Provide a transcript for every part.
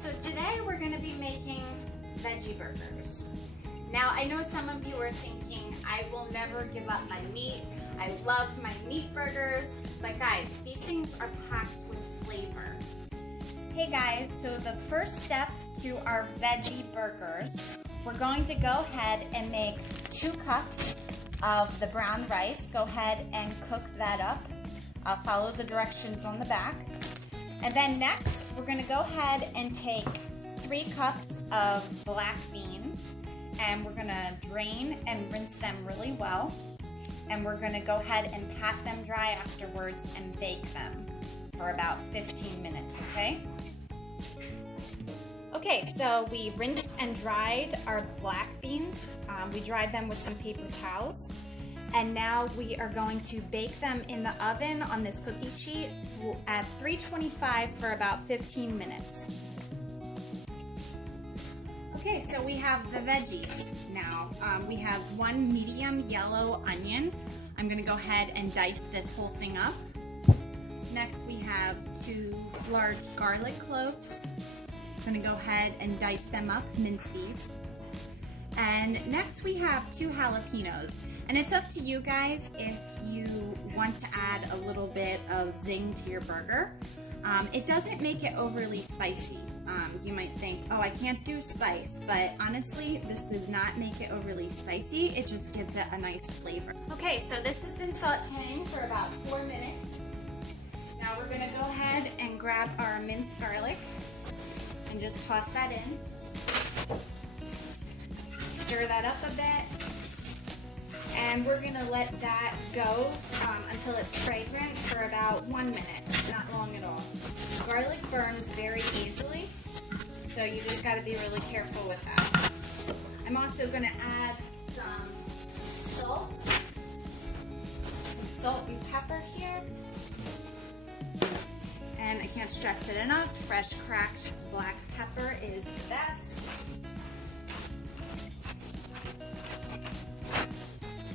So today we're going to be making veggie burgers. Now I know some of you are thinking, I will never give up my meat. I love my meat burgers. But guys, these things are packed with flavor. Hey guys, so the first step to our veggie burgers, we're going to go ahead and make 2 cups of the brown rice. Go ahead and cook that up. Follow the directions on the back. And then next, we're going to go ahead and take 3 cups of black beans, and we're going to drain and rinse them really well. And we're going to go ahead and pat them dry afterwards and bake them for about 15 minutes, okay? Okay, so we rinsed and dried our black beans. We dried them with some paper towels. And now we are going to bake them in the oven on this cookie sheet at 325 for about 15 minutes. Okay, so we have the veggies now. We have 1 medium yellow onion. I'm gonna go ahead and dice this whole thing up. Next we have 2 large garlic cloves. I'm gonna go ahead and dice them up, mince these. And next we have 2 jalapenos. And it's up to you guys if you want to add a little bit of zing to your burger. It doesn't make it overly spicy. You might think, oh, I can't do spice, but honestly, this does not make it overly spicy. It just gives it a nice flavor. Okay, so this has been sauteing for about 4 minutes. Now we're gonna go ahead and grab our minced garlic and just toss that in. Stir that up a bit. And we're gonna let that go until it's fragrant for about 1 minute, not long at all. Garlic burns very easily, so you just gotta be really careful with that. I'm also gonna add some salt and pepper here. And I can't stress it enough, fresh cracked black pepper is the best.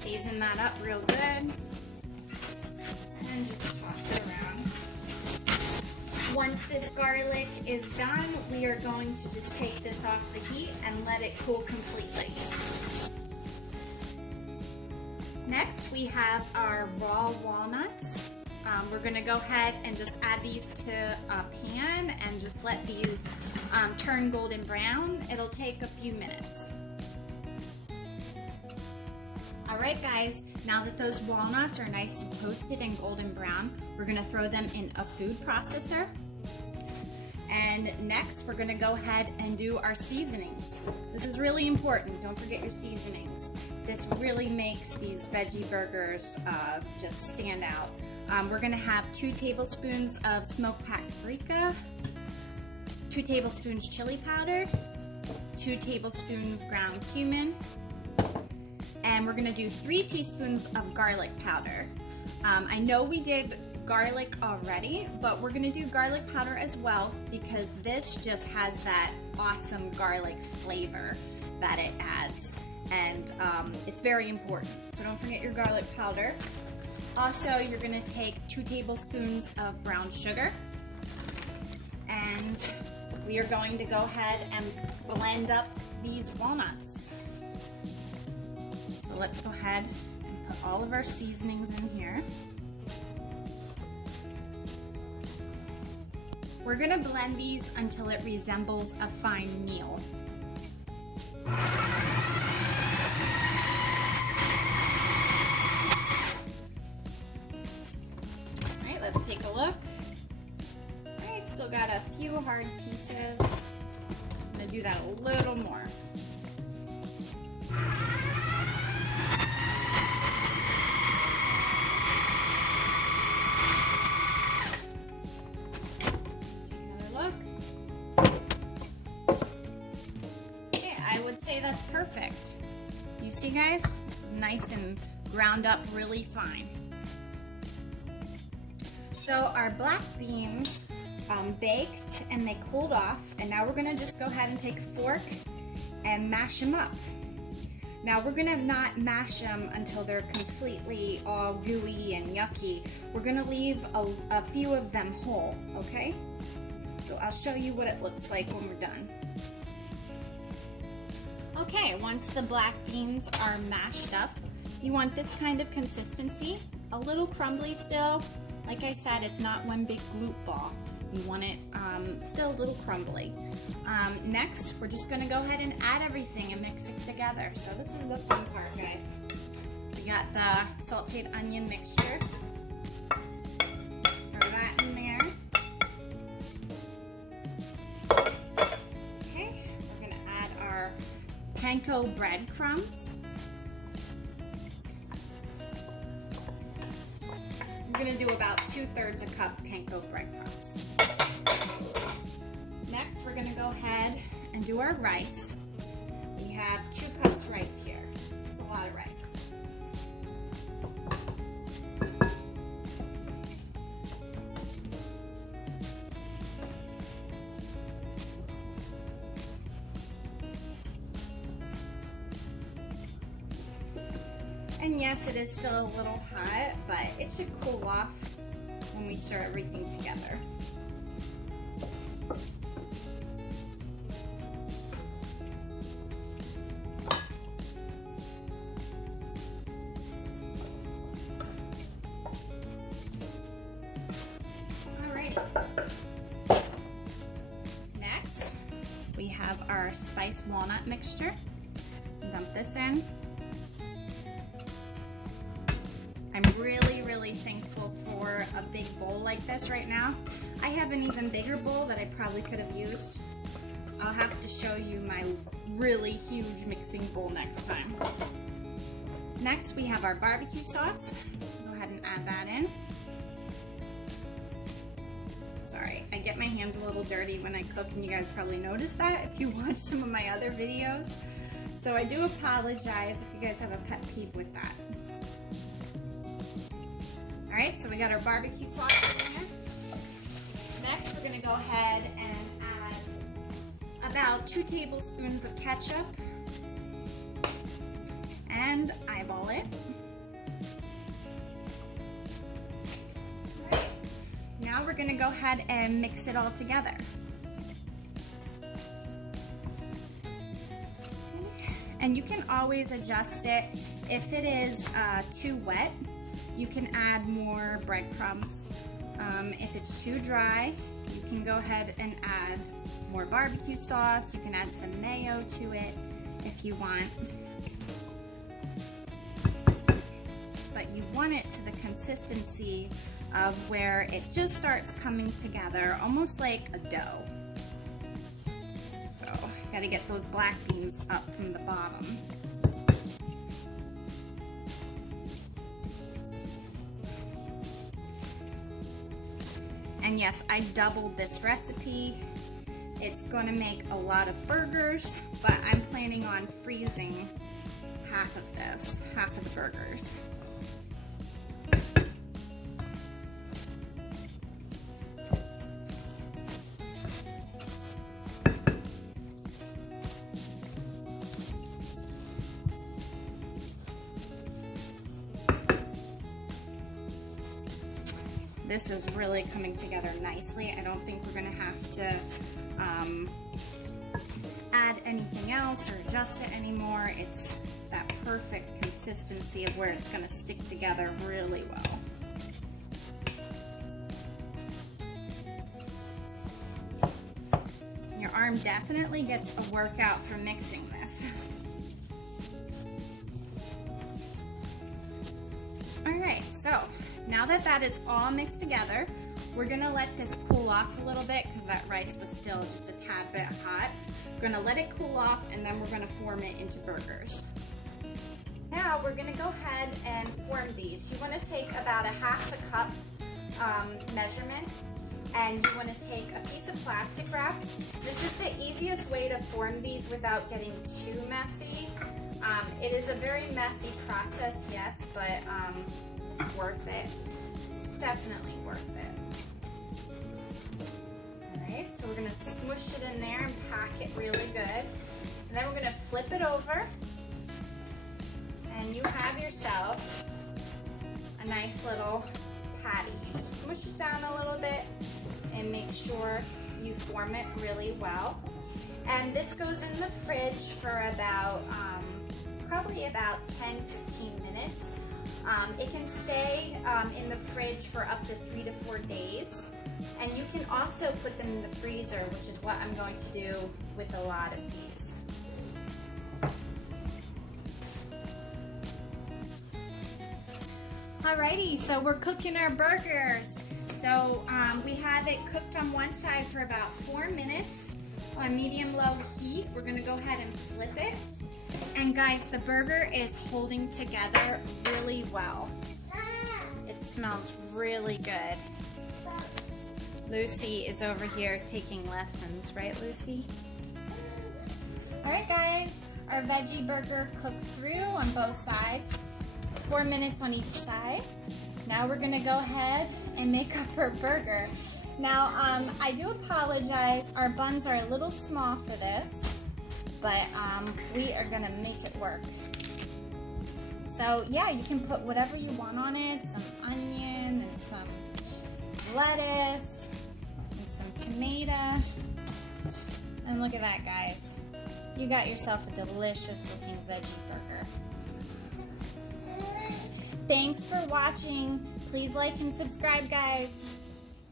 Season that up real good and just toss it around. Once this garlic is done, we are going to just take this off the heat and let it cool completely. Next, we have our raw walnuts. We're going to go ahead and just add these to a pan and just let these turn golden brown. It'll take a few minutes. Alright guys, now that those walnuts are nice and toasted and golden brown, we're going to throw them in a food processor. And next, we're going to go ahead and do our seasonings. This is really important. Don't forget your seasonings. This really makes these veggie burgers just stand out. We're going to have 2 tablespoons of smoked paprika, 2 tablespoons chili powder, 2 tablespoons ground cumin, and we're gonna do 3 teaspoons of garlic powder. I know we did garlic already, but we're gonna do garlic powder as well because this just has that awesome garlic flavor that it adds. And it's very important, so don't forget your garlic powder. Also, you're gonna take 2 tablespoons of brown sugar. And we are going to go ahead and blend up these walnuts. So let's go ahead and put all of our seasonings in here. We're gonna blend these until it resembles a fine meal. Alright, let's take a look. Alright, still got a few hard pieces. I'm gonna do that a little more. That's perfect. You see guys? Nice and ground up really fine. So our black beans baked and they cooled off, and now we're gonna just go ahead and take a fork and mash them up. Now we're gonna not mash them until they're completely all gooey and yucky. We're gonna leave a few of them whole, okay? So I'll show you what it looks like when we're done. Okay, once the black beans are mashed up, you want this kind of consistency, a little crumbly still. Like I said, it's not one big gloop ball. You want it still a little crumbly. Next, we're just gonna go ahead and add everything and mix it together. So this is the fun part, guys. We got the sauteed onion mixture. Throw that in there. Okay, we're gonna add our panko breadcrumbs. We're gonna do about 2/3 a cup panko breadcrumbs. Next, we're gonna go ahead and do our rice. We have 2 cups rice here. It's a lot of rice. And yes, it is still a little hot, but it should cool off when we stir everything together. Next, we have our spiced walnut mixture. Dump this in. I'm really thankful for a big bowl like this right now. I have an even bigger bowl that I probably could have used. I'll have to show you my really huge mixing bowl next time. Next, we have our barbecue sauce. Go ahead and add that in. Sorry, I get my hands a little dirty when I cook, and you guys probably noticed that if you watch some of my other videos. So I do apologize if you guys have a pet peeve with that. All right, so we got our barbecue sauce in there. Next, we're gonna go ahead and add about 2 tablespoons of ketchup and eyeball it. All right, now we're gonna go ahead and mix it all together. And you can always adjust it. If it is too wet, you can add more breadcrumbs. If it's too dry, you can go ahead and add more barbecue sauce. You can add some mayo to it if you want. But you want it to the consistency of where it just starts coming together, almost like a dough. So, you gotta get those black beans up from the bottom. And yes, I doubled this recipe. It's going to make a lot of burgers, but I'm planning on freezing half of this, half of the burgers. This is really coming together nicely. I don't think we're gonna have to add anything else or adjust it anymore. It's that perfect consistency of where it's gonna stick together really well. Your arm definitely gets a workout from mixing this. All right, so now that that is all mixed together, we're gonna let this cool off a little bit because that rice was still just a tad bit hot. We're gonna let it cool off and then we're gonna form it into burgers. Now we're gonna go ahead and form these. You wanna take about a 1/2 cup measurement, and you wanna take a piece of plastic wrap. This is the easiest way to form these without getting too messy. It is a very messy process, yes, but worth it. It's definitely worth it. Alright, so we're going to smush it in there and pack it really good. And then we're going to flip it over. And you have yourself a nice little patty. You just smush it down a little bit and make sure you form it really well. And this goes in the fridge for about, probably about 10-15 minutes. It can stay in the fridge for up to 3 to 4 days. And you can also put them in the freezer, which is what I'm going to do with a lot of these. Alrighty, so we're cooking our burgers. So we have it cooked on one side for about 4 minutes on medium-low heat. We're gonna go ahead and flip it. And guys, the burger is holding together really well. It smells really good. Lucy is over here taking lessons, right, Lucy? Alright guys, our veggie burger cooked through on both sides. 4 minutes on each side. Now we're gonna go ahead and make up our burger. Now, I do apologize, our buns are a little small for this, but we are gonna make it work. So yeah, you can put whatever you want on it, some onion and some lettuce and some tomato. And look at that, guys. You got yourself a delicious looking veggie burger. Thanks for watching. Please like and subscribe, guys.